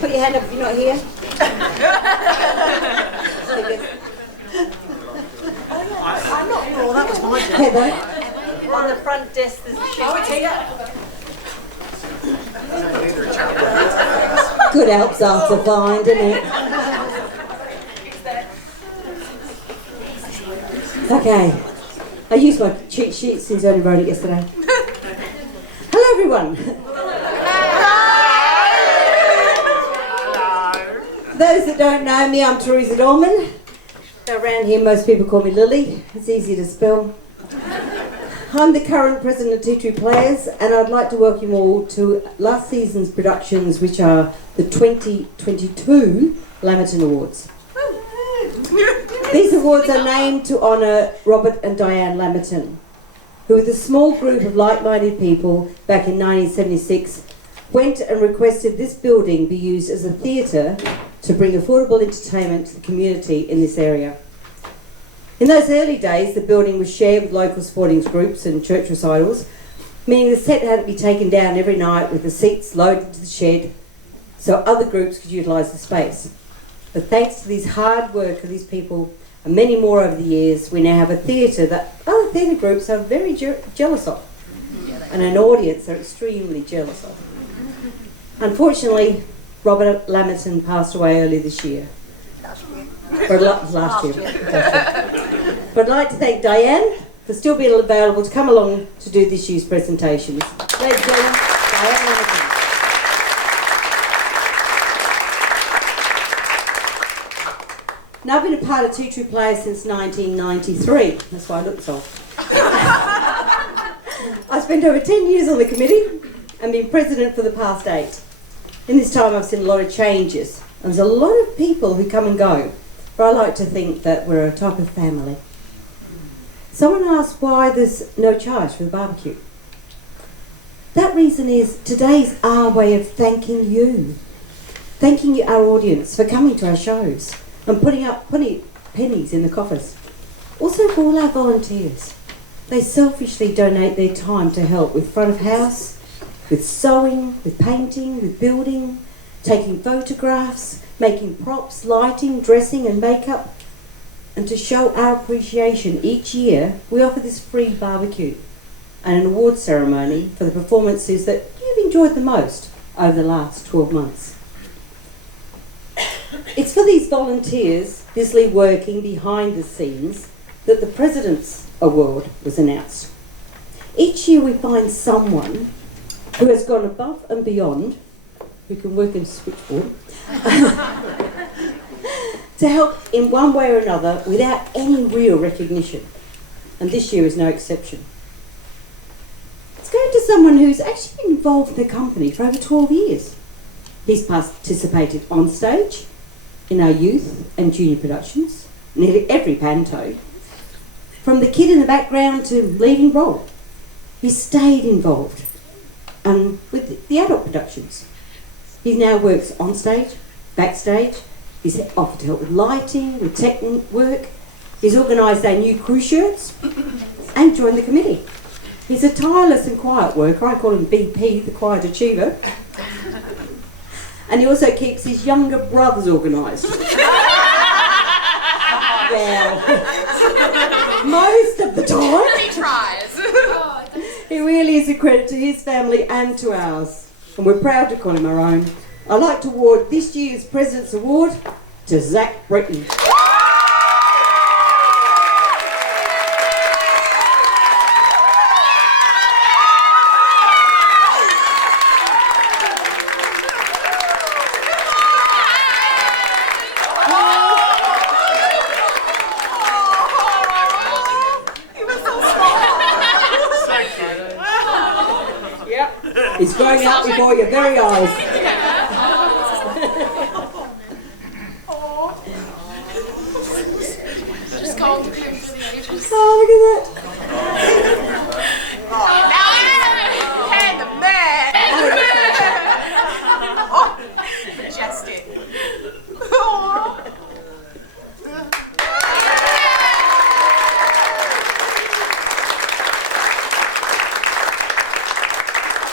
Put your hand up if you're not here. I'm not sure, that was my job. Heather. On the front desk there's a sheet. Oh, it's here. Good help's hard to find, isn't it? Okay. I used my cheat sheet since I only wrote it yesterday. Hello, everyone. Those that don't know me, I'm Teresa Dorman. Around here, most people call me Lily. It's easy to spell. I'm the current president of Tea Tree Players, and I'd like to welcome you all to last season's productions, which are the 2022 Lamerton Awards. These awards are named to honour Robert and Diane Lamerton, who with a small group of like-minded people back in 1976 went and requested this building be used as a theatre to bring affordable entertainment to the community in this area. In those early days, the building was shared with local sporting groups and church recitals, meaning the set had to be taken down every night with the seats loaded into the shed so other groups could utilise the space. But thanks to this hard work of these people and many more over the years, we now have a theatre that other theatre groups are very jealous of, and an audience are extremely jealous of. Unfortunately, Robert Lamerton passed away early this year. Last year. But I'd like to thank Diane for still being available to come along to do this year's presentations. Ladies and gentlemen, Diane Lamerton. Now, I've been a part of Tea Tree Players since 1993. That's why I look so. I spent over 10 years on the committee and been president for the past 8. In this time, I've seen a lot of changes. And there's a lot of people who come and go, but I like to think that we're a type of family. Someone asked why there's no charge for the barbecue. That reason is today's our way of thanking you. Thanking our audience for coming to our shows and putting pennies in the coffers. Also for all our volunteers. They selfishly donate their time to help with front of house, with sewing, with painting, with building, taking photographs, making props, lighting, dressing and makeup. And to show our appreciation each year, we offer this free barbecue and an award ceremony for the performances that you've enjoyed the most over the last 12 months. It's for these volunteers, busily working behind the scenes, that the President's Award was announced. Each year we find someone who has gone above and beyond, who can work in a switchboard, to help in one way or another without any real recognition. And this year is no exception. It's going to someone who's actually been involved in the company for over 12 years. He's participated on stage, in our youth and junior productions, nearly every panto, from the kid in the background to leading role. He stayed involved with the adult productions. He now works on stage, backstage. He's offered to help with lighting, with technique work. He's organised our new crew shirts and joined the committee. He's a tireless and quiet worker. I call him BP, the quiet achiever. And he also keeps his younger brothers organised. Well, most of the time. He tries. He really is a credit to his family and to ours. And we're proud to call him our own. I'd like to award this year's President's Award to Zach Britton. It's growing up before your very eyes. Just going through him for the ages. Oh, look at that. Hey, the man! Oh, majestic.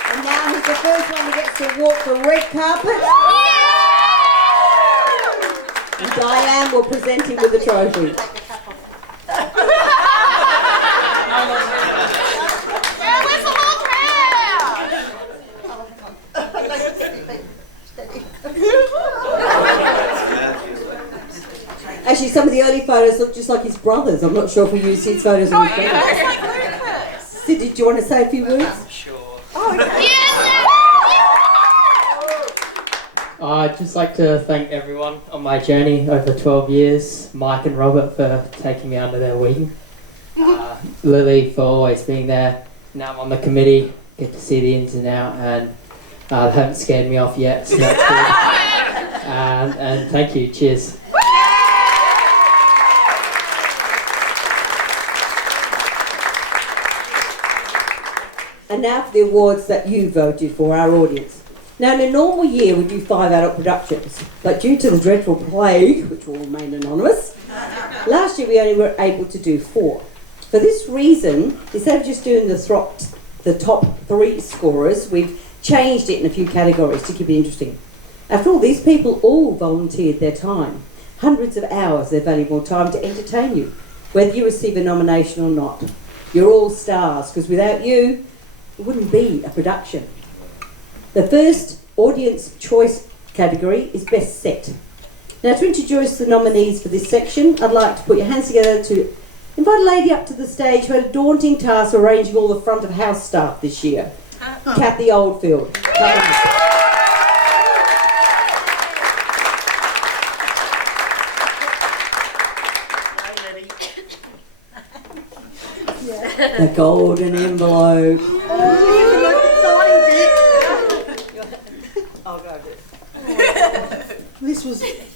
And now he's the first one who gets to walk the red carpet. And Diane will present him with the trophy. Yeah, where's the long hair? Actually, some of the early photos look just like his brothers. I'm not sure if we used his photos or his brothers. It's like Lucas. Sid, did you want to say a few words? Sure. I'd just like to thank everyone on my journey over 12 years, Mike and Robert for taking me under their wing, Lily for always being there. Now I'm on the committee, get to see the ins and out, and they haven't scared me off yet, so that's good. And thank you, cheers. And now for the awards that you voted for, our audience. Now, in a normal year, we do 5 adult productions, but due to the dreadful plague, which will remain anonymous, last year we only were able to do 4. For this reason, instead of just doing the top 3 scorers, we've changed it in a few categories to keep it interesting. After all, these people all volunteered their time, hundreds of hours of their valuable time to entertain you, whether you receive a nomination or not. You're all stars, because without you, it wouldn't be a production. The first audience choice category is Best Set. Now, to introduce the nominees for this section, I'd like to put your hands together to invite a lady up to the stage who had a daunting task of arranging all the front of house staff this year. Kathy Oldfield. The golden envelope.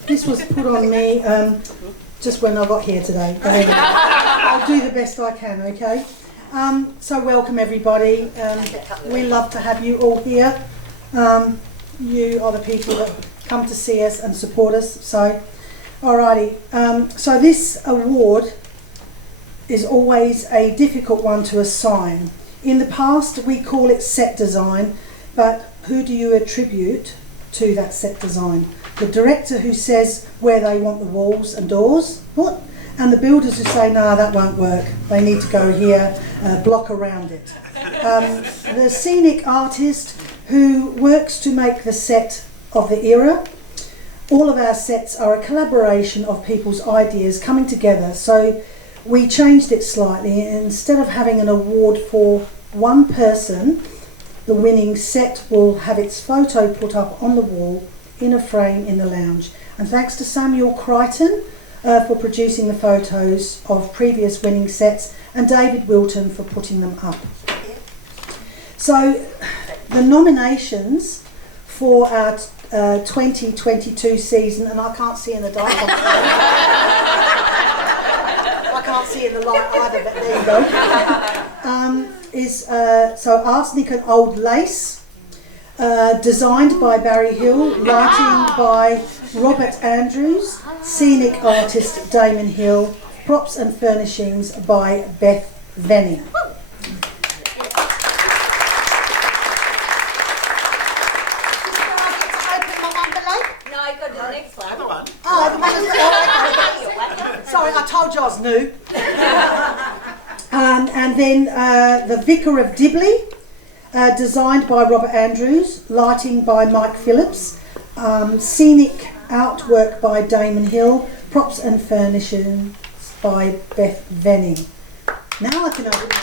This was put on me just when I got here today. I'll do the best I can, okay? So welcome everybody. We love to have you all here. You are the people that come to see us and support us. So, alrighty. So this award is always a difficult one to assign. In the past, we call it set design, but who do you attribute to that set design? The director who says where they want the walls and doors, what? And the builders who say, no, that won't work. They need to go here, block around it. The scenic artist who works to make the set of the era. All of our sets are a collaboration of people's ideas coming together. So we changed it slightly. Instead of having an award for one person, the winning set will have its photo put up on the wall in a frame in the lounge. And thanks to Samuel Crichton for producing the photos of previous winning sets, and David Wilton for putting them up. So the nominations for our 2022 season, and I can't see in the dark. I can't see in the light either, but there you go. Is Arsenic and Old Lace, designed by Barry Hill, lighting by Robert Andrews, scenic artist Damon Hill, props and furnishings by Beth Venning. No, I got to the next one. Oh, the one sorry, I told you I was new. And then the Vicar of Dibley, designed by Robert Andrews, lighting by Mike Phillips, scenic artwork by Damon Hill, props and furnishings by Beth Venning. Now I can open it.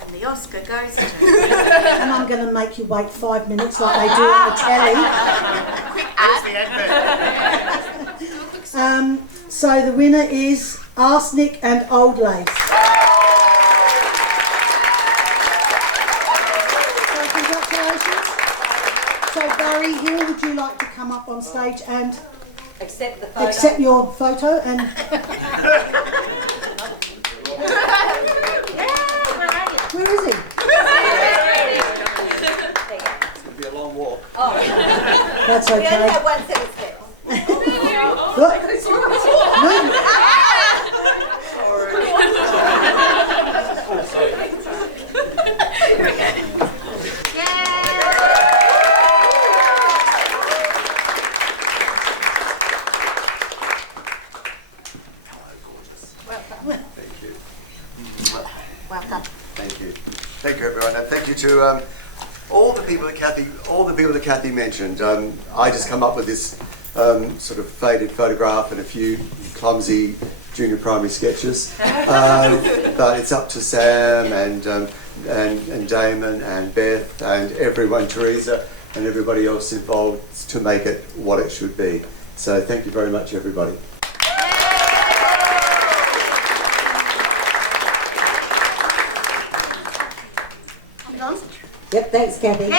And the Oscar goes to... And I'm going to make you wait 5 minutes like they do on the telly. Quick ad. So the winner is Arsenic and Old Lace. So congratulations. So Barry Hill, would you like to come up on stage and Accept the photo. accept your photo? And where is he? It's going to be a long walk. That's We only okay. have one set of steps. Look. Thank you, everyone, and thank you to all the people that Kathy mentioned. I just come up with this sort of faded photograph and a few clumsy junior primary sketches, but it's up to Sam and Damon and Beth and everyone, Teresa and everybody else involved to make it what it should be. So thank you very much, everybody. Yep, thanks, Kathy.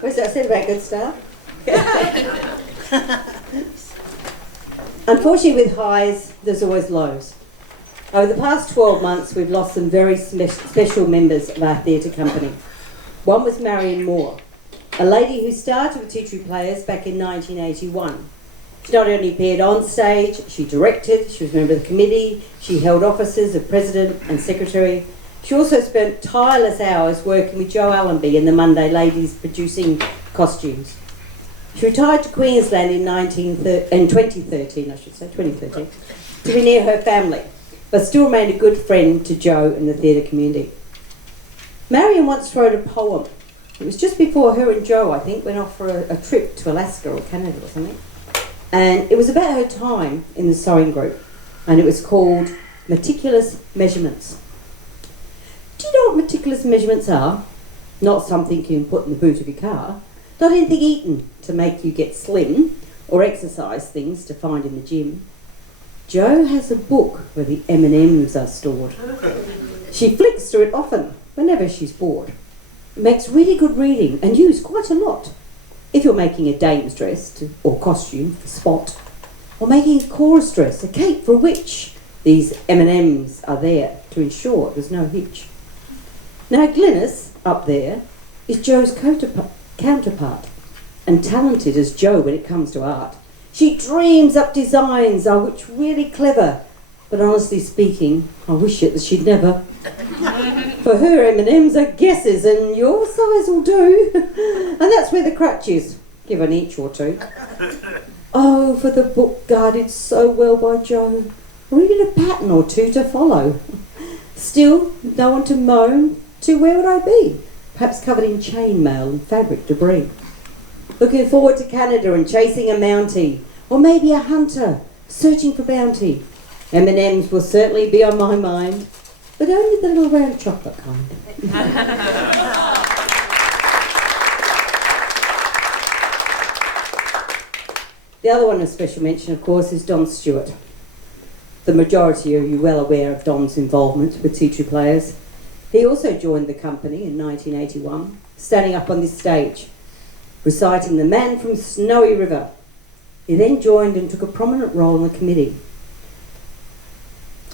What's that I said about good stuff? Unfortunately, with highs, there's always lows. Over the past 12 months, we've lost some very special members of our theatre company. One was Marion Moore, a lady who started with Tea Tree Players back in 1981. She not only appeared on stage, she directed, she was a member of the committee, she held offices of president and secretary. She also spent tireless hours working with Joe Allenby and the Monday Ladies producing costumes. She retired to Queensland in 2013, to be near her family, but still remained a good friend to Joe and the theatre community. Marion once wrote a poem. It was just before her and Joe, I think, went off for a trip to Alaska or Canada or something. And it was about her time in the sewing group, and it was called Meticulous Measurements. Do you know what meticulous measurements are? Not something you can put in the boot of your car, not anything eaten to make you get slim, or exercise things to find in the gym. Jo has a book where the M&Ms are stored. She flicks through it often, whenever she's bored. It makes really good reading and used quite a lot. If you're making a dame's dress or costume for Spot, or making a chorus dress, a cape for a witch, these M&Ms are there to ensure there's no hitch. Now Glynis, up there, is Jo's counterpart, and talented as Jo when it comes to art. She dreams up designs, are which really clever, but honestly speaking, I wish it that she'd never. For her, M&Ms are guesses, and your size will do. And that's where the crutch is. Give an inch or two. Oh, for the book guarded so well by Jo. Or even a pattern or two to follow. Still, no one to moan to, where would I be? Perhaps covered in chainmail and fabric debris. Looking forward to Canada and chasing a Mountie. Or maybe a hunter, searching for bounty. M&Ms will certainly be on my mind. But only the little round chocolate kind. The other one of special mention, of course, is Don Stewart. The majority of you well aware of Don's involvement with Tea Tree Players. He also joined the company in 1981, standing up on this stage, reciting The Man from Snowy River. He then joined and took a prominent role in the committee,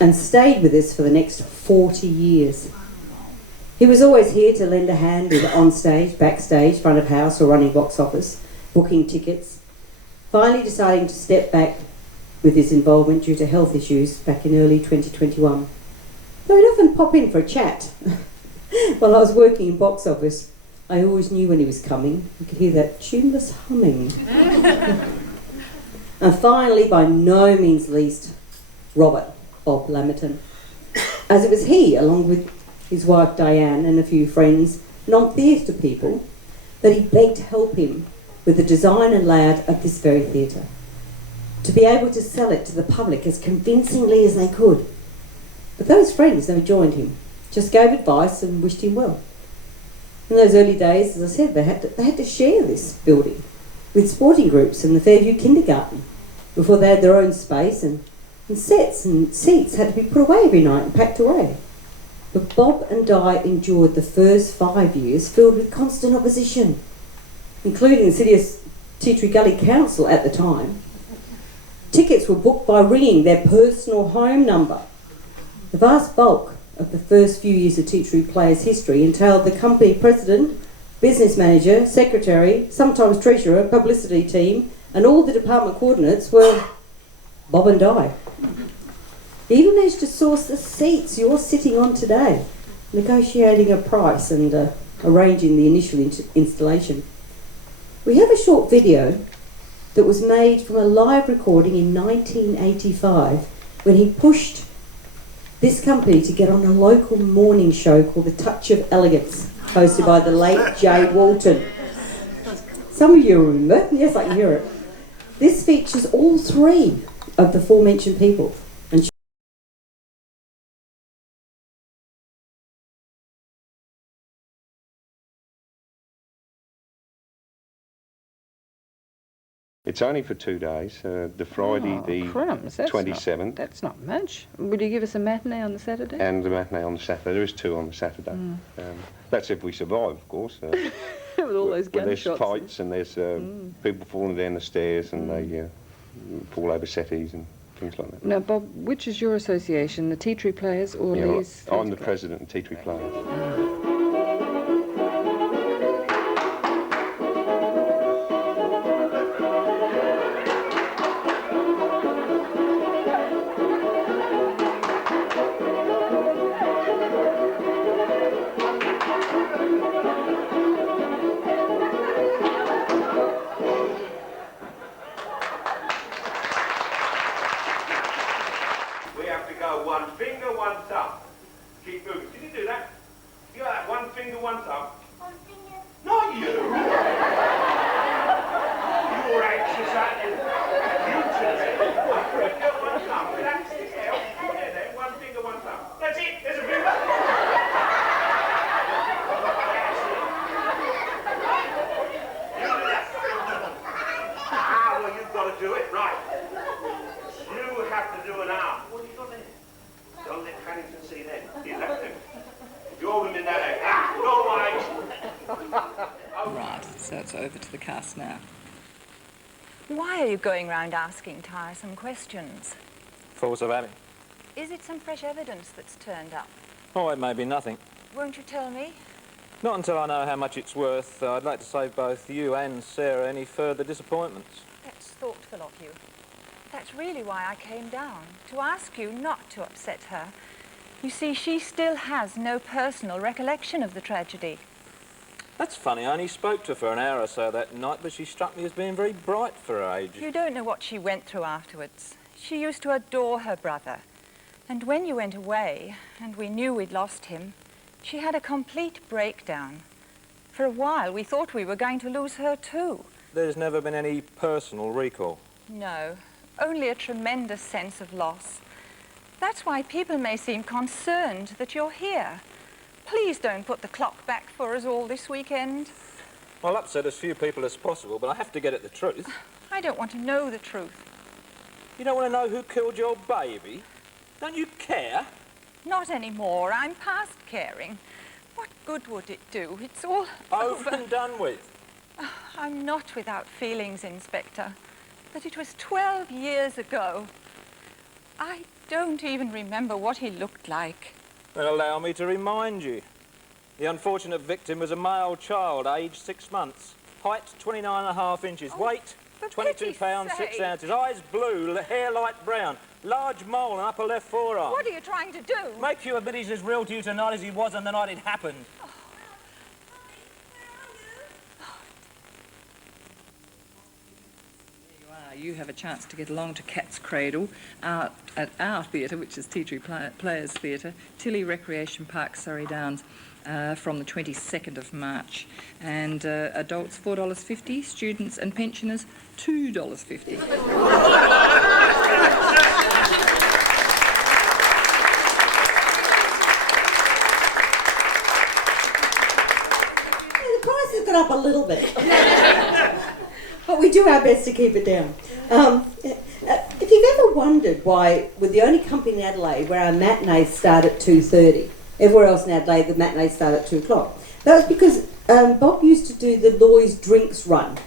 and stayed with us for the next 40 years. He was always here to lend a hand either on stage, backstage, front of house or running box office, booking tickets, finally deciding to step back with his involvement due to health issues back in early 2021. Though he'd often pop in for a chat. While I was working in box office, I always knew when he was coming. You could hear that tuneless humming. And finally, by no means least, Robert, Bob Lamerton, as it was he, along with his wife Diane and a few friends, non-theatre people, that he begged to help him with the design and layout of this very theatre, to be able to sell it to the public as convincingly as they could. But those friends never joined him, just gave advice and wished him well. In those early days, as I said, they had to share this building with sporting groups and the Fairview Kindergarten before they had their own space, and sets and seats had to be put away every night and packed away. But Bob and Di endured the first 5 years filled with constant opposition, including the City of Tea Tree Gully Council at the time. Tickets were booked by ringing their personal home number. The vast bulk of the first few years of Tea Tree Players' history entailed the company president, business manager, secretary, sometimes treasurer, publicity team, and all the department coordinates were Bob and Di. He even managed to source the seats you're sitting on today, negotiating a price and arranging the initial installation. We have a short video that was made from a live recording in 1985 when he pushed this company to get on a local morning show called The Touch of Elegance, hosted by the late Jay Walton. Some of you remember, yes, I can hear it. This features all three of the aforementioned people. And it's only for 2 days, the Friday the crumbs, 27th. That's not much. Would you give us a matinee on the Saturday? And the matinee on the Saturday. There is 2 on the Saturday. That's if we survive, of course. With all those there's gunshots. fights and there's people falling down the stairs and they fall over settees and things like that. Now, Bob, which is your association, the Tea Tree Players or Yeah, Lee's? I'm the president of Tea Tree Players. We have to go one finger, one thumb. Keep moving. Can you do that? You got that one finger, one thumb? One finger. Not you! You're anxious, aren't you? You today. One finger, one thumb. Relax yourself. There, then. One finger, one thumb. That's it. There's a finger. You do that. Well, you've got to do it. Right. You have to do an arm. What have you got there? Don't let Paddington see that. He's left him. You hold him in that egg. No way. Right, so it's over to the cast now. Why are you going round asking tiresome questions? Force of habit. Is it some fresh evidence that's turned up? Oh, it may be nothing. Won't you tell me? Not until I know how much it's worth. I'd like to save both you and Sarah any further disappointments. That's thoughtful of you. That's really why I came down, to ask you not to upset her. You see, she still has no personal recollection of the tragedy. That's funny. I only spoke to her for an hour or so that night, but she struck me as being very bright for her age. You don't know what she went through afterwards. She used to adore her brother. And when you went away, and we knew we'd lost him, she had a complete breakdown. For a while, we thought we were going to lose her too. There's never been any personal recall. No, only a tremendous sense of loss. That's why people may seem concerned that you're here. Please don't put the clock back for us all this weekend. I'll upset as few people as possible, but I have to get at the truth. I don't want to know the truth. You don't want to know who killed your baby? Don't you care? Not anymore. I'm past caring. What good would it do? It's all over and done with. I'm not without feelings, Inspector. But it was 12 years ago. I don't even remember what he looked like. Then allow me to remind you. The unfortunate victim was a male child, aged 6 months. Height, 29.5 inches. Weight, 22 pounds, 6 ounces. Eyes blue, hair light brown. Large mole on upper left forearm. What are you trying to do? Make you admit he's as real to you tonight as he was on the night it happened. You have a chance to get along to Cat's Cradle out at our theatre, which is Tea Tree Players Theatre, Tilly Recreation Park, Surrey Downs, from the 22nd of March. And adults $4.50, students and pensioners $2.50. The price has gone up a little bit. But we do our best to keep it down. If you've ever wondered why we're the only company in Adelaide where our matinees start at 2:30, everywhere else in Adelaide the matinees start at 2 o'clock. That was because Bob used to do the Loy's Drinks run.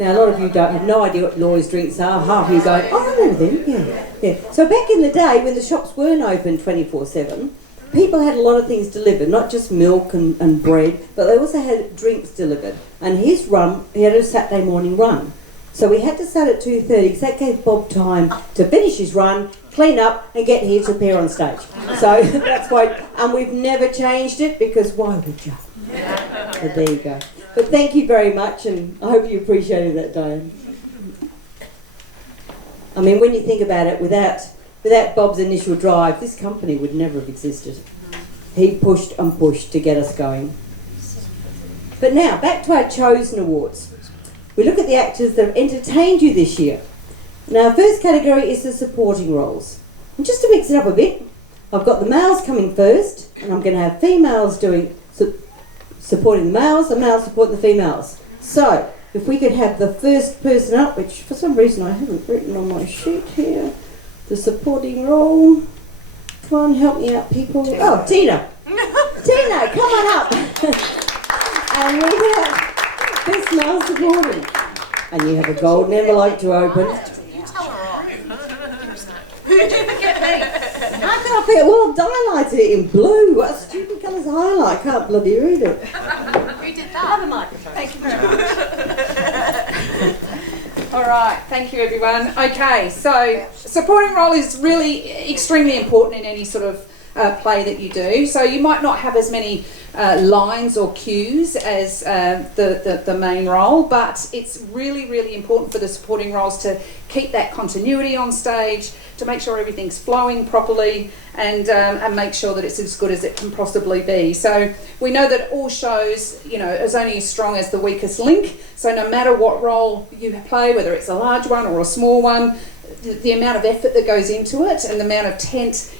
Now a lot of you don't have no idea what Loy's Drinks are. Half of you going, oh, I remember them, yeah. So back in the day when the shops weren't open 24/7, people had a lot of things delivered, not just milk and bread, but they also had drinks delivered. And his run, he had a Saturday morning run. So we had to start at 2:30 because that gave Bob time to finish his run, clean up and get here to appear on stage. So that's why, and we've never changed it because why would you? So there you go. But thank you very much and I hope you appreciated that, Diane. I mean, when you think about it, without Without Bob's initial drive, this company would never have existed. He pushed and pushed to get us going. But now, back to our chosen awards. We look at the actors that have entertained you this year. Now, our first category is the supporting roles. And just to mix it up a bit, I've got the males coming first, and I'm going to have females doing supporting the males, and males supporting the females. So, if we could have the first person up, which for some reason I haven't written on my sheet here, the supporting role. Come on, help me out, people. Oh, Tina. Tina, come on up. And we have best male supporting. And you have a golden envelope to open. How can I put it? Well, I've highlighted it in blue. What stupid colours highlight? I can't bloody read it. Who did that? Have a microphone. Thank you very much. All right, thank you everyone. Okay, so supporting role is really extremely important in any sort of play that you do. So you might not have as many lines or cues as the main role, but it's really, really important for the supporting roles to keep that continuity on stage, to make sure everything's flowing properly, and make sure that it's as good as it can possibly be. So we know that all shows, you know, is only as strong as the weakest link. So no matter what role you play, whether it's a large one or a small one, the amount of effort that goes into it and the amount of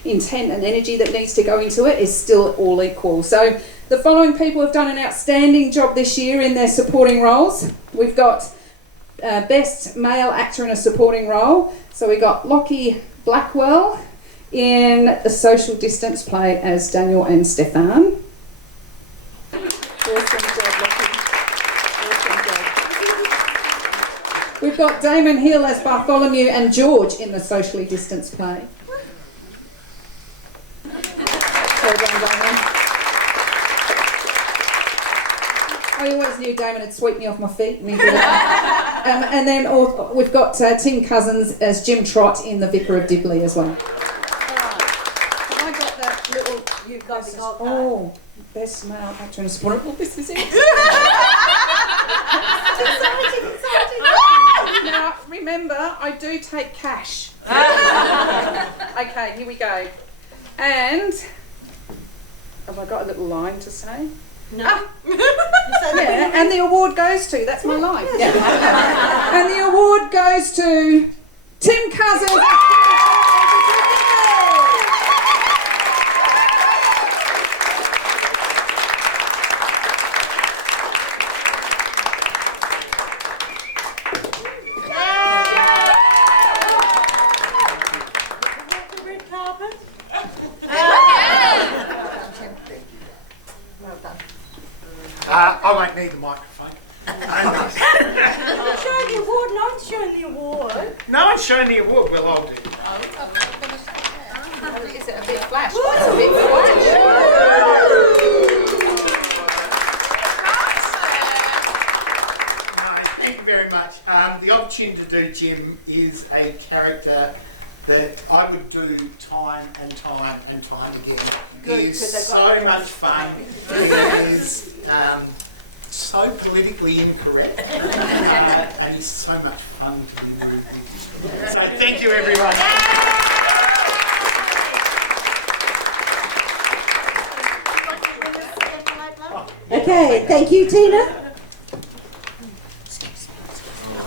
intent and energy that needs to go into it is still all equal. So the following people have done an outstanding job this year in their supporting roles. We've got Best Male Actor in a Supporting Role. So we got Lockie Blackwell in the social distance play as Daniel and Stefan. Awesome job, Lockie. Awesome job. We've got Damon Hill as Bartholomew and George in the socially distanced play. Well done, Damon. I always knew Damon would sweep me off my feet. And, and then we've got Tim Cousins as Jim Trott in The Vicar of Dibley as well. All right. Have I got that little... You've got the gold card. Oh, best male actor in a supporting role. This is it. Now, remember, I do take cash. Okay, here we go. And have I got a little line to say? No. Yeah, and the award goes to, that's my line. Yeah. And the award goes to Tim Cousins. I won't need the microphone. You're showing the award, no one's showing the award. No one's showing the award, well I'll do. Is it a bit flash? What's a bit flash? Thank you very much. The opportunity to do Jim is a character that I would do time and time and time again. Good, He's so much fun. He is so politically incorrect. And he's so much fun to be with. So thank you everyone. Okay, thank you, Tina.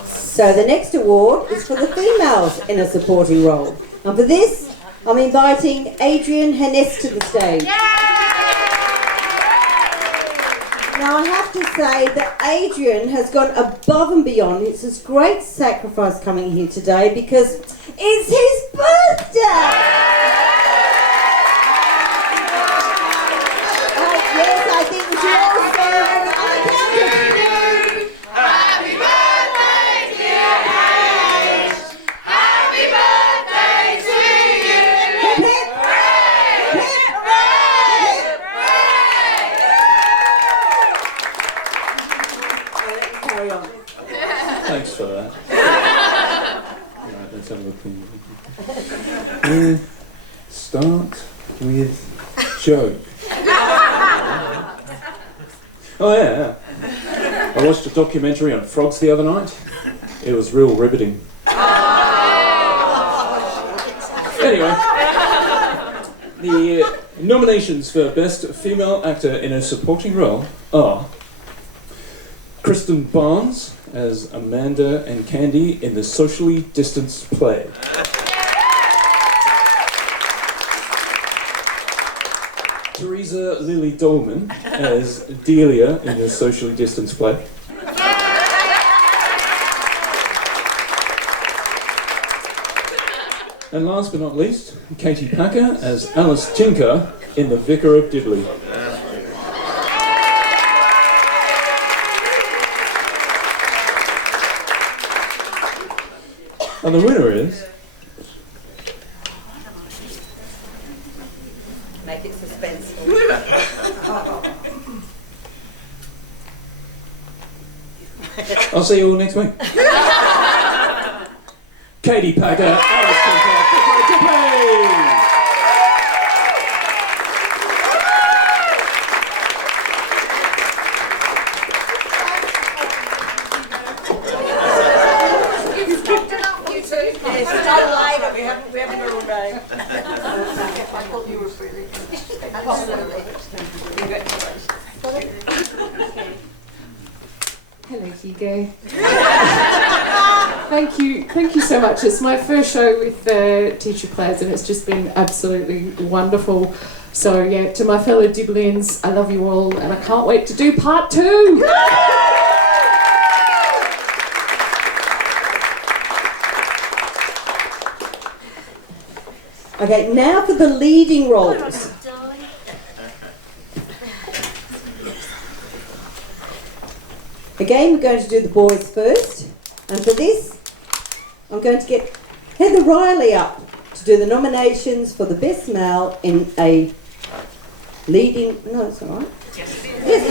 So the next award is for the females in a supporting role. And for this, I'm inviting Adrian Henness to the stage. Now I have to say that Adrian has gone above and beyond. It's this great sacrifice coming here today because it's his birthday! Yes, I think we should all stand on the count of three. Happy birthday, dear H. Happy birthday to you. Hip, hip. Hip, hip, hip. Carry on. Thanks for that. Right, let's have a look here. Start with joke. Oh yeah. I watched a documentary on frogs the other night. It was real riveting. Anyway, Anyway, the nominations for Best Female Actor in a Supporting Role are Kristen Barnes as Amanda and Candy in the Socially Distanced Play. Teresa Lily Dolman as Delia in the Socially Distanced Play. And last but not least, Katie Packer as Alice Tinker in The Vicar of Dibley. And the winner is... Make it suspenseful. I'll see you all next week. Katie Packer, Alice Tinker, Vicar of Dibley! We haven't got all day. I thought you were really. Hello, Hugo. Thank you so much. It's my first show with the Teacher Players, and it's just been absolutely wonderful. So yeah, to my fellow Diblians, I love you all, and I can't wait to do part 2. Okay, now for the leading roles. Again, we're going to do the boys first, and for this, I'm going to get Heather Riley up to do the nominations for the best male in a leading. No, it's all right. Yes, it is.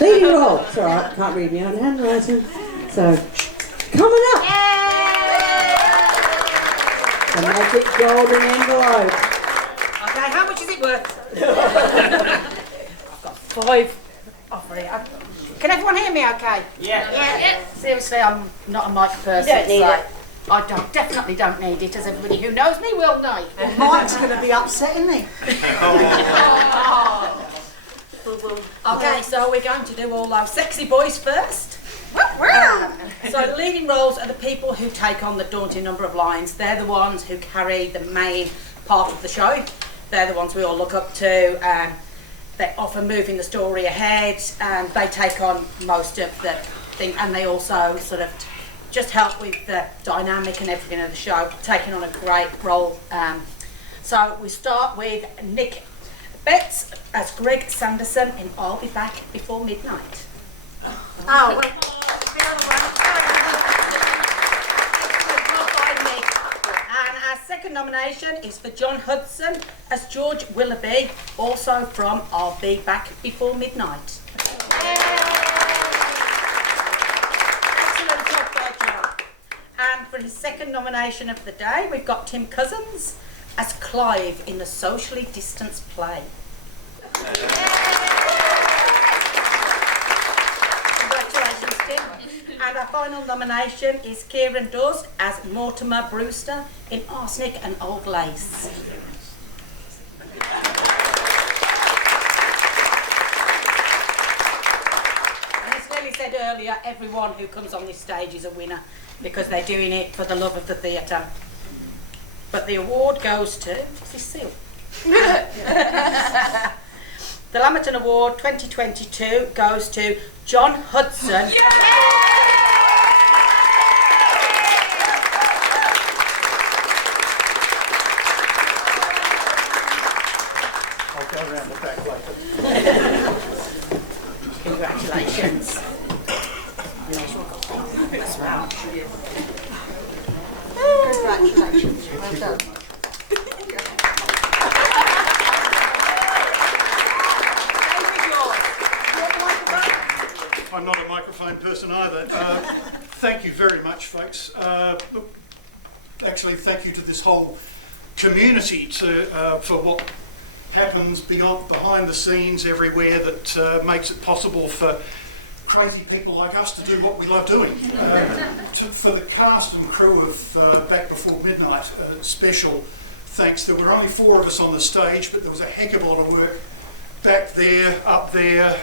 Leading role. It's all right. Can't read my own handwriting. So, coming up. The magic golden envelope. Okay, how much is it worth? I've got 5 offer it. Can everyone hear me okay? Yeah. Seriously, I'm not a mic person. You don't need it. I definitely don't need it, as everybody who knows me will know. Mike's going to be upset, isn't he? Okay, so we're going to do all our sexy boys first. So the leading roles are the people who take on the daunting number of lines. They're the ones who carry the main part of the show. They're the ones we all look up to. They're often moving the story ahead, and they take on most of the thing, and they also sort of just help with the dynamic and everything of the show, taking on a great role. So we start with Nick Betts as Greg Sanderson in I'll Be Back Before Midnight. Oh, well, and our second nomination is for John Hudson as George Willoughby, also from I'll Be Back Before Midnight. Excellent job there, John. And for his second nomination of the day, we've got Tim Cousins as Clive in the Socially Distanced Play. Congratulations, Tim. And our final nomination is Kieran Dawes as Mortimer Brewster in Arsenic and Old Lace. And as Lily said earlier, everyone who comes on this stage is a winner because they're doing it for the love of the theatre. But the award goes to... What's this seal? The Lamerton Award 2022 goes to John Hudson. I'll go around the back later. Congratulations. congratulations. Well done. I'm not a microphone person either. Thank you very much, folks. Look, actually, thank you to this whole community for what happens behind the scenes everywhere that makes it possible for crazy people like us to do what we love doing. For the cast and crew of Back Before Midnight, a special thanks. There were only 4 of us on the stage, but there was a heck of a lot of work back there, up there,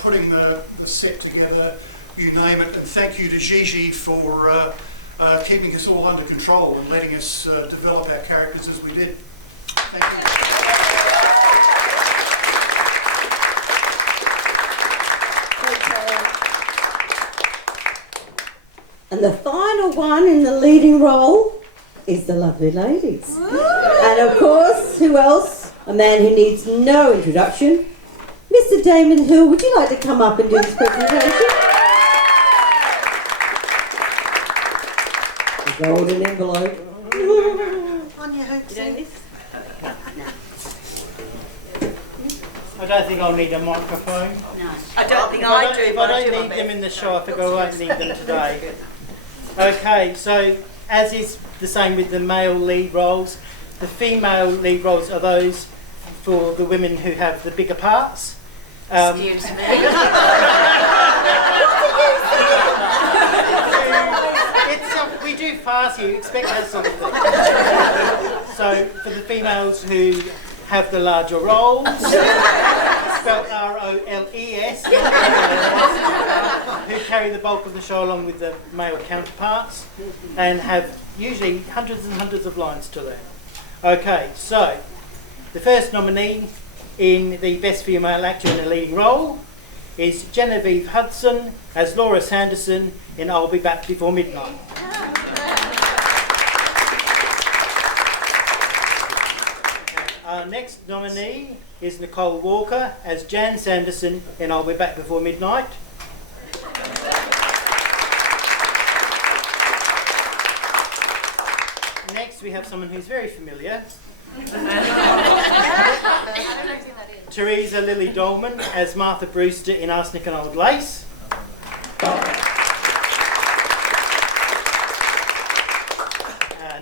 putting the set together, you name it. And thank you to Gigi for keeping us all under control and letting us develop our characters as we did. Thank you. And the final one in the leading role is the lovely ladies. And of course, who else? A man who needs no introduction. Mr. Damon Hill, would you like to come up and do this presentation? The golden envelope. On your hopes. You doing this? I don't think I'll need a microphone. No. I don't think I do. If I don't need them in the show, I think I won't need them today. Okay, so as is the same with the male lead roles, the female lead roles are those for the women who have the bigger parts. Excuse me. We do fast here, expect that sort of thing. So for the females who have the larger roles, spelled R-O-L-E-S, who carry the bulk of the show along with the male counterparts and have usually hundreds and hundreds of lines to learn. Okay, so the first nominee in the Best Female Actor in a Leading Role is Genevieve Hudson as Laura Sanderson in I'll Be Back Before Midnight. Our next nominee is Nicole Walker as Jan Sanderson in I'll Be Back Before Midnight. Next we have someone who's very familiar. Teresa Lily Dolman as Martha Brewster in Arsenic and Old Lace.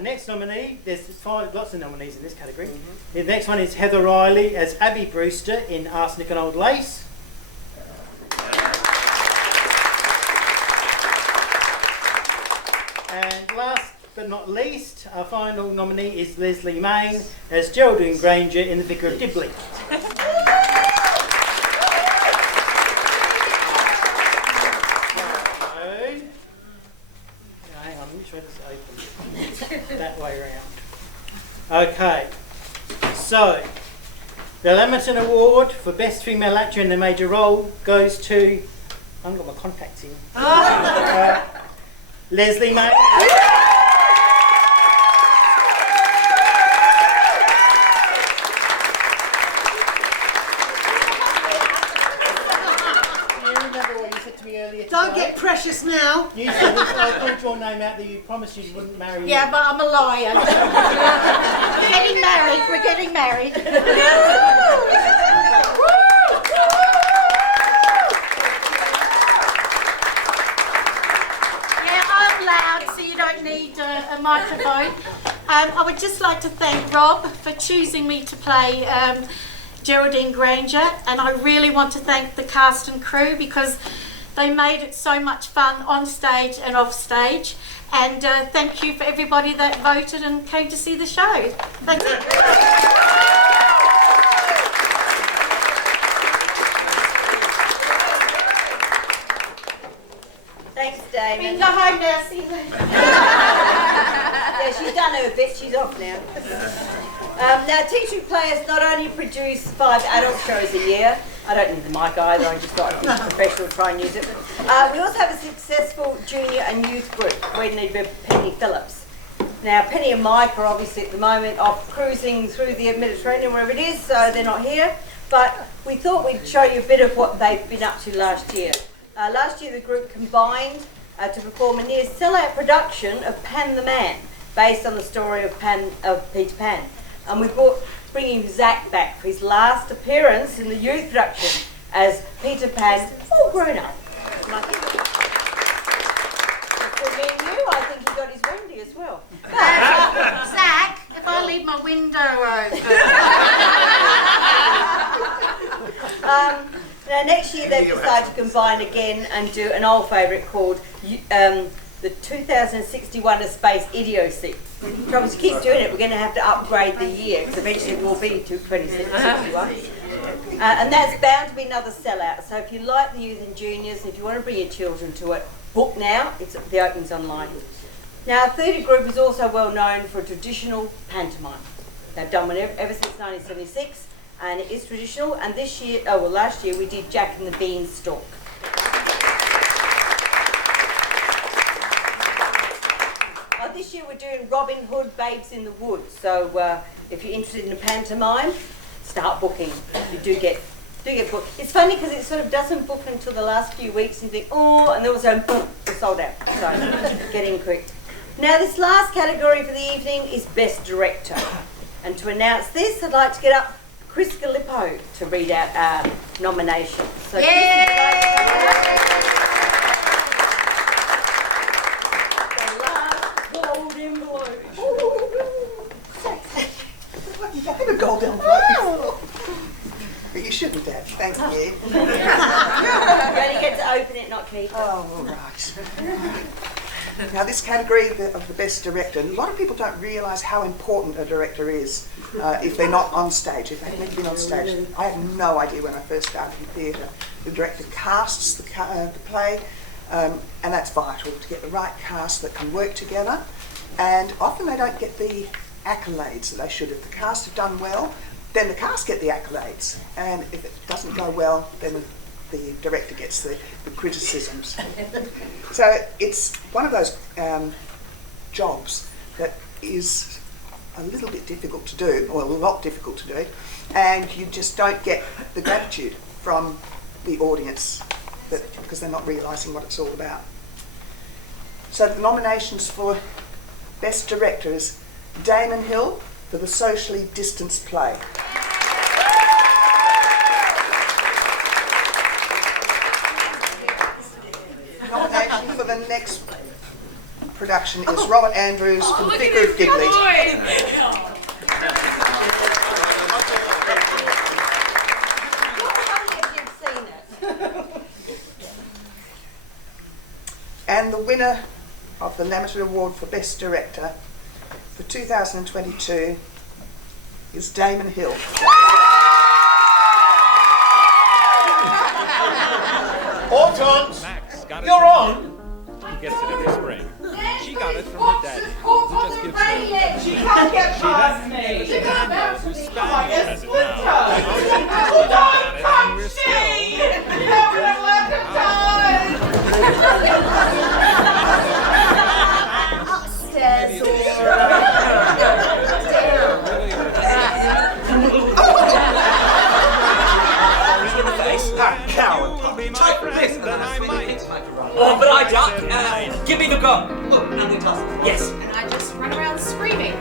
Next nominee, there's lots of nominees in this category. The next one is Heather Riley as Abby Brewster in Arsenic and Old Lace. And last but not least, our final nominee is Leslie Main as Geraldine Granger in The Vicar of Dibley. Hang on, which way does it open? That way around. Okay, so the Lamerton Award for Best Female Actor in a Major Role goes to, I haven't got my contacts in, Leslie May. Don't get precious now. You said I called your name out that you promised you wouldn't marry me. Yeah, but I'm a liar. We're getting married. We're getting married. Yeah, I'm loud, so you don't need a microphone. I would just like to thank Rob for choosing me to play Geraldine Granger, and I really want to thank the cast and crew because they made it so much fun on stage and off stage. And thank you for everybody that voted and came to see the show. Thank you. Thanks, Damon. We can go home now, see you later. Yeah, she's done her bit, she's off now. Now, Teaching Players not only produce 5 adult shows a year, I don't need the mic either, I just thought I'd be professional to try and use it. We also have a successful junior and youth group, we need Penny Phillips. Now, Penny and Mike are obviously at the moment off cruising through the Mediterranean, wherever it is, so they're not here. But we thought we'd show you a bit of what they've been up to last year. Last year the group combined to perform a near sellout production of Pan the Man, based on the story of Peter Pan. And we bringing Zach back for his last appearance in the youth production as Peter Pan, all grown up. For me and you, I think he got his Wendy as well. Zach, if I leave my window open. Now next year they've decided to combine again and do an old favourite called the 2061 A Space Idiocy. Trouble is, keep doing it, we're going to have to upgrade the year, because eventually it will be to 2061. And that's bound to be another sellout. So if you like the youth and juniors, if you want to bring your children to it, book now. The opening's online. Now, our theatre group is also well known for traditional pantomime. They've done one ever since 1976, and it is traditional. And this year, last year, we did Jack and the Beanstalk. This year we're doing Robin Hood, Babes in the Wood. So if you're interested in a pantomime, start booking. You do get booked. It's funny because it sort of doesn't book until the last few weeks, and you think, oh, and then also boom, we're sold out. So get in quick. Now this last category for the evening is Best Director. And to announce this, I'd like to get up Chris Galippo to read out our nominations. So a gold envelope. But you shouldn't have. Thank you. You only get to open it, not keep it. Oh, right. Now, this category of the Best Director, a lot of people don't realise how important a director is if they're not on stage, if they've never been on stage. I had no idea when I first started in theatre. The director casts the play, and that's vital to get the right cast that can work together. And often they don't get the accolades that they should. If the cast have done well, then the cast get the accolades, and if it doesn't go well, then the director gets the criticisms. So it's one of those jobs that is a little bit difficult to do, or a lot difficult to do, and you just don't get the gratitude from the audience because they're not realising what it's all about. So the nominations for Best Director is Damon Hill for the Socially Distanced play. Nomination for the next production is Robert Andrews from Vicar of Digley. And the winner of the Lamerton Award for Best Director for 2022 is Damon Hill. Hortons, you're on. He gets it every spring. She got it from her daddy. Who just gives her. She can't get past me. She doesn't know whose spaniel has it now. And we're Oh, but I duck. Give me the gun. Look, nothing does. Yes. And I just run around screaming.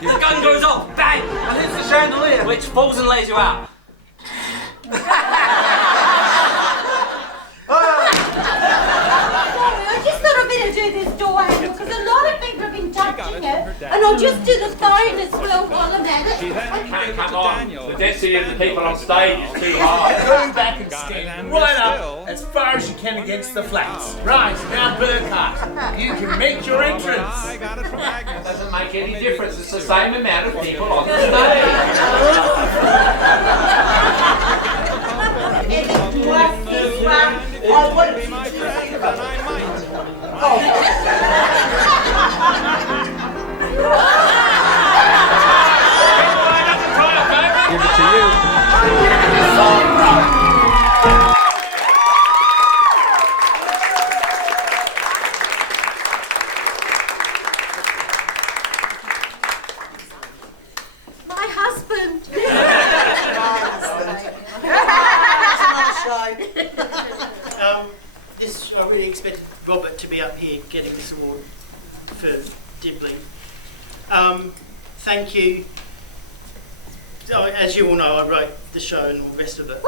The gun goes off. Bang. And hits the chandelier. Which falls and lays you out. I just thought I'd better do this door handle because a lot of people have been touching it, and I'll just do the phone as well while I'm at it. Come on. The density of the people on stage is too high. Go back and stand right up as far as you can against the flats. Right, now Burkhart, you can make your entrance. It doesn't make any difference. It's the same amount of people on the stage. I want to be my friend, and I might. Give it to you. My husband. I really expected Robert to be up here getting this award for Dibley. Thank you. As you all know, I wrote the show and all the rest of it.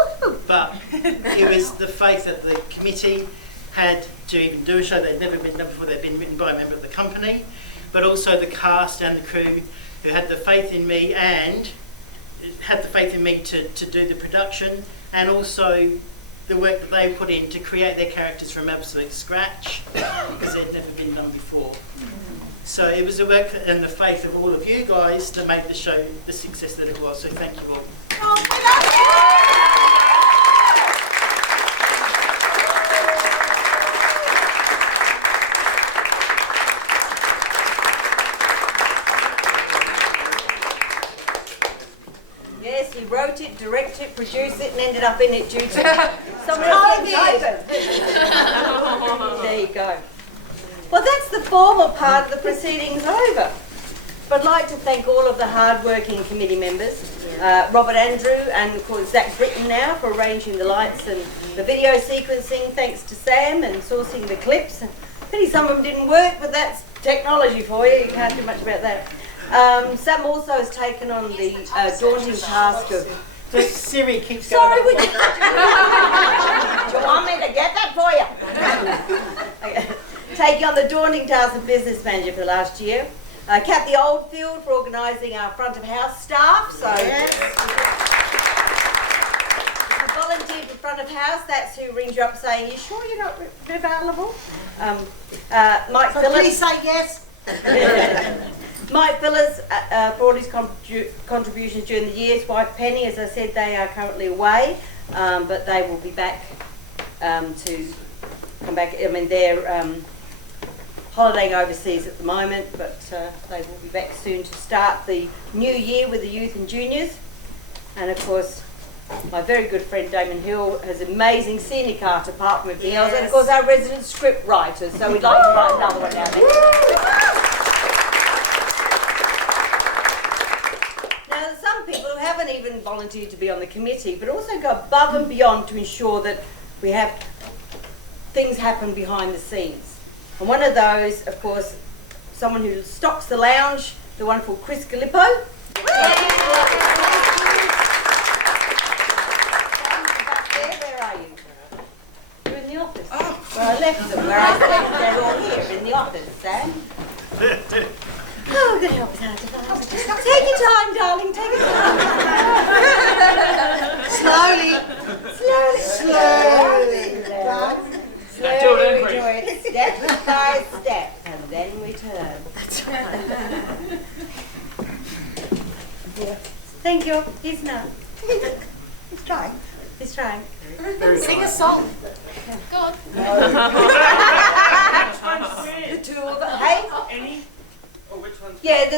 But it was the faith that the committee had to even do a show. They'd never been done before. They'd been written by a member of the company, but also the cast and the crew who had the faith in me and had the faith in me to do the production, and also the work that they put in to create their characters from absolute scratch, because they'd never been done before. So it was the work and the faith of all of you guys that made the show the success that it was. So thank you all. Yes, he wrote it, directed it, produced it, and ended up in it due to someone else getting typed. There you go. Well, that's the formal part of the proceedings over. But I'd like to thank all of the hard-working committee members, Robert Andrew and, of course, Zach Britton now for arranging the lights and the video sequencing, thanks to Sam, and sourcing the clips. Pity some of them didn't work, but that's technology for you. You can't do much about that. Sam also has taken on the daunting task of... Siri keeps going. Sorry, would you... Do you want me to get that for you? Okay. Taking on the daunting task of business manager for the last year. Kathy Oldfield for organising our front of house staff. So, yes. Volunteer for front of house, that's who rings you up saying, you sure you're not available? Mike Phillips. Please say yes. Mike Phillips for all his contributions during the year. His wife Penny, as I said, they are currently away, but they will be back to come back. I mean, they're holidaying overseas at the moment, but they will be back soon to start the new year with the youth and juniors. And of course, my very good friend Damon Hill has amazing scenic art apart from everything else, and of course our resident script writers, so we'd like to write another one down there. Now there's some people who haven't even volunteered to be on the committee, but also go above and beyond to ensure that we have things happen behind the scenes. And one of those, of course, someone who stocks the lounge, the wonderful Chris Galippo. Where are you? You're in the office. Oh. Well, I left them where I said they're all here in the office, Sam. Oh, we're going to help us out. Take your time, darling, take your time. Slowly. Slowly we do it, step by step, and then we turn. That's right. Thank you. He's not. He's trying. He's trying. Sing a song. Go on. The two of them. Hey? Any? Oh, which one's? Yeah,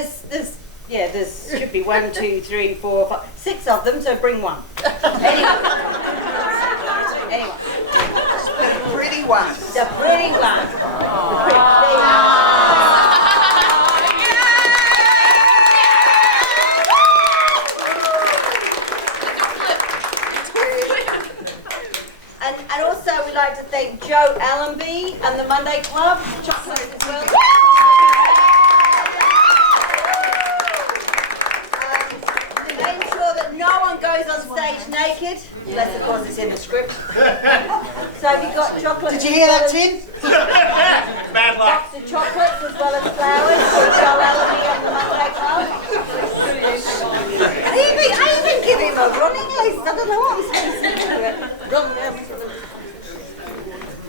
there's should be 1, 2, 3, 4, 5, 6 of them. So bring one. Anyway. The pretty one. The pretty one. And also we'd like to thank Joe Allenby and the Monday Club, chocolate as well. Making sure that no one goes on stage naked, unless of course it's in the script. So have you got chocolate? Did you hear that, Tim? Bad luck. Box of chocolates as well as flowers for Joe Allenby and the Monday Club. I even give him a running list. I don't know what I'm supposed to do. Run down.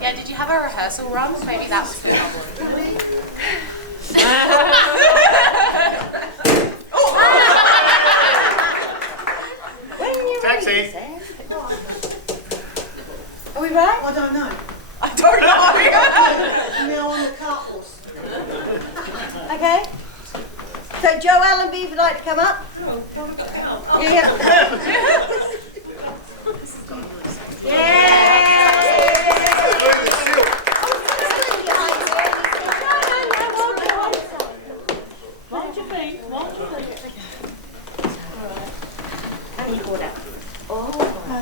Yeah, did you have a rehearsal run? Maybe that was the problem. Taxi. Are we right? I don't know. I don't know. Now on the cart horse. Okay. So Joe Allenby, if you'd like to come up. Yeah.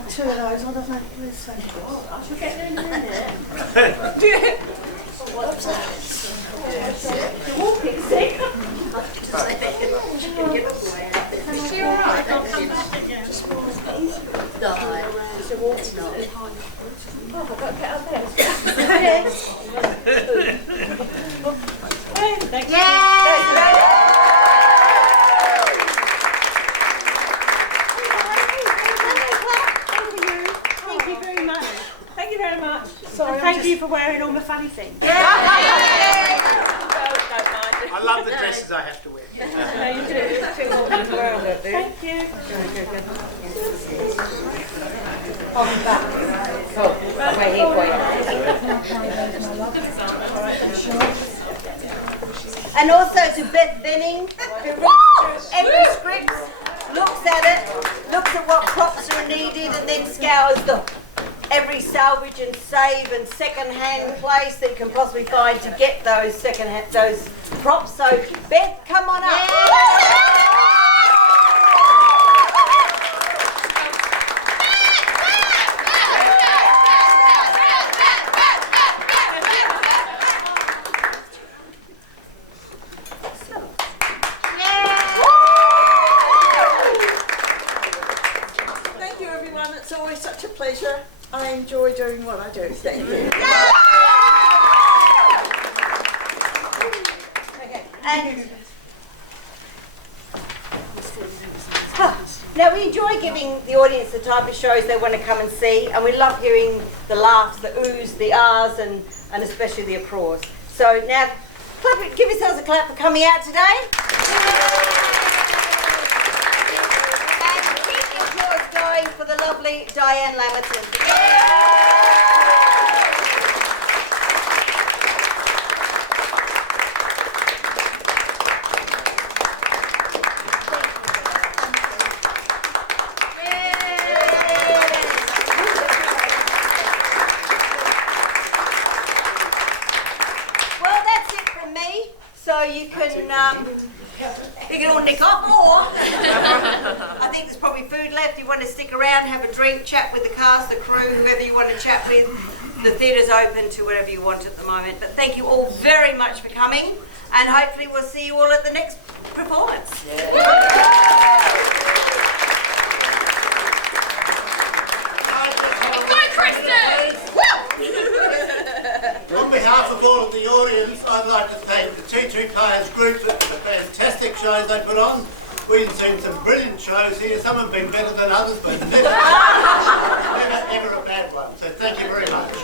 Two of those, I don't know. Let's say. I shall get them in a minute. What's that? The walking stick. Is she alright? I'll come back again. Just walk these. No. It's a walk not. Oh, I've got to get up there. Thanks. Thank you very much. for wearing all my funny things. I love the dresses I have to wear. You do. Thank you. On back. Oh, wait here for you. And also to Beth Benning, who reads through every script, looks at it, looks at what props are needed, and then scours every salvage and save and second-hand place that you can possibly find to get those those props. So Beth, come on up. Thank you, everyone. It's always such a pleasure. I enjoy doing what I do. Thank you. Okay. And now we enjoy giving the audience the type of shows they want to come and see, and we love hearing the laughs, the oohs, the ahs, and especially the applause. So now, give yourselves a clap for coming out today. Going for the lovely Diane Lamerton. Well, that's it from me. So you can all nick off, or I think there's probably food left. You want to stick around, have a drink, chat with the cast, the crew, whoever you want to chat with. The theatre's open to whatever you want at the moment. But thank you all very much for coming, and hopefully we'll see you all at the next performance. On behalf of all of the audience, I'd like to thank the Tea Tree Players group for the fantastic shows they put on. We've seen some brilliant shows here. Some have been better than others, but never a bad one. So thank you very much.